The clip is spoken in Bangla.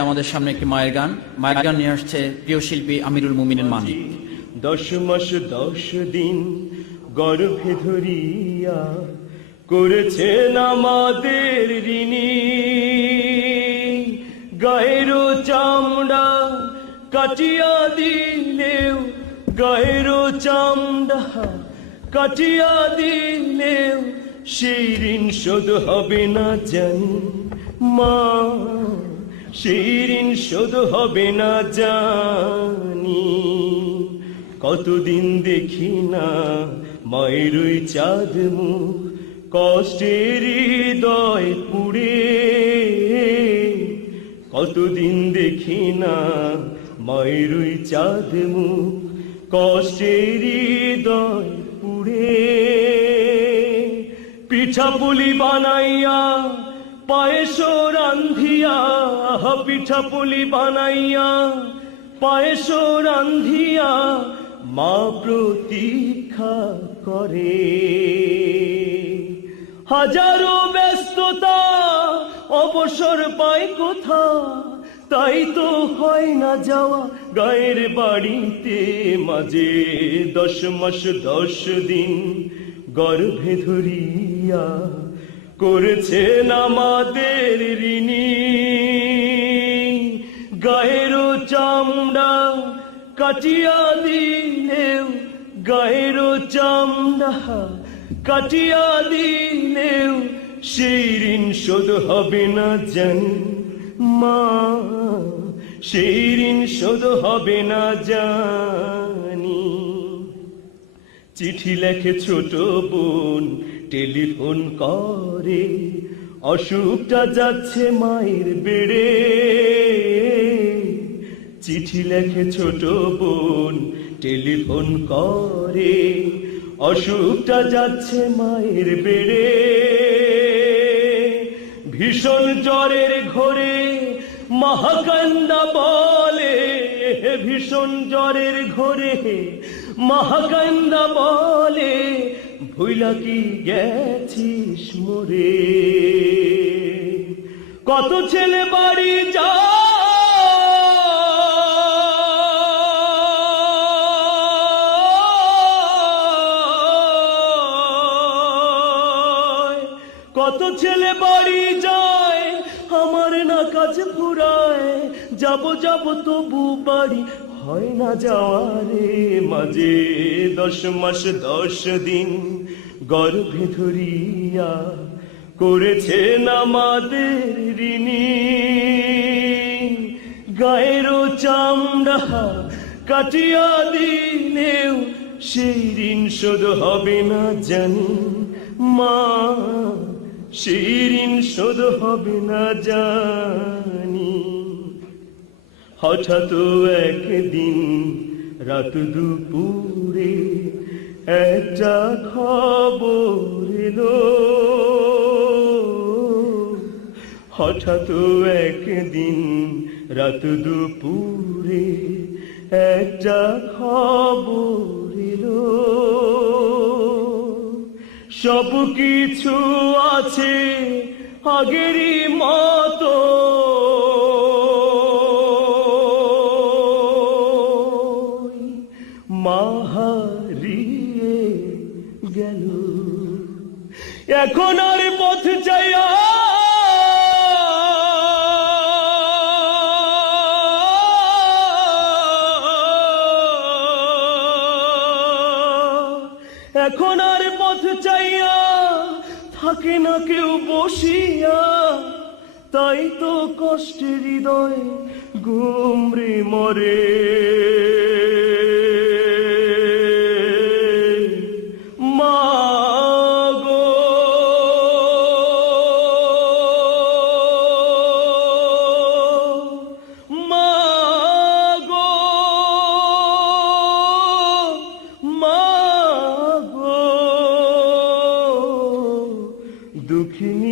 আমাদের সামনে একটি মায়ের গান নিয়ে আসছে প্রিয় শিল্পী আমিরুল মুমিনিন মানিক। 10 মাস 10 দিন গর্ভে ধরিয়া করেছেন আমাদের ঋণী, গায়ের চামড়া কাটিয়া দিলেও, গায়ের চামড়া কাটিয়া দিলেও সেই ঋণ শোধ হবে না জানি মা, সেই ঋণ শোধ হবে না জানি। কতদিন দেখি না মায়ের ওই চাঁদ মুখ, কষ্টের হৃদয় পুড়ে। কতদিন দেখি না মায়ের ওই চাঁদ মুখ, কষ্টের হৃদয় পুড়ে। পিঠা পুলি বানাইয়া পায়েস রান্ধিয়া, পিঠা পুলি বানাইয়া পায়েস রান্ধিয়া মা প্রতীক্ষা করে। হাজারো ব্যস্ততা অবসর পায় কোথা, তাই তো হয় না যাওয়া গায়ের বাড়িতে মাঝে। 10 মাস 10 দিন গর্ভে ধরিয়া করেছেন আমাদের ঋণী, গায়ের চামড়া কাটিয়া দিলেও, গায়ের চামড়া কাটিয়া দিলেও সেই ঋণ শোধ হবে না জানি মা, সেই ঋণ শোধ হবে না জানি। চিঠি লেখে ছোট বোন টেলিফোন করে, অসুখটা যাচ্ছে মায়ের বেড়ে। চিঠি লেখে ছোট বোন টেলিফোন করে, অসুখটা যাচ্ছে মায়ের বেড়ে। ভীষণ জ্বরের ঘোরে মহাকান্দা বলে, ভীষণ জ্বরের ঘোরে মহাকান্দা বলে, ভুইলা কি গেছিস মোরে। কত ছেলে বাড়ি যায়, কত ছেলে বাড়ি যায় আমার না কাজ ফুরায়। যাব যাব তবু বাড়ি হয় না যাওয়ারে মাঝে। 10 মাস 10 দিন গর্ভে ধরিয়া করেছেন আমাদের ঋণী, গায়ের চামড়া কাটিয়া দিলেও সেই ঋণ শোধ হবে না জানি মা, সেই ঋণ শোধ হবে না জানি। হঠাৎ একদিন রাত দুপুরে একটা খবর এলো, হঠাৎ একদিন রাত দুপুরে একটা খবর এলো। সব কিছু আছে আগেরই মতো, মা হারিয়ে গেল। এখন আর পথ চাইয়া এখন আর পথ চাইয়া থাকে না কেউ বসিয়া, তাই তো কষ্টের হৃদয় গুমরে মরে। মা গো মা গো মা গো, দুঃখিনী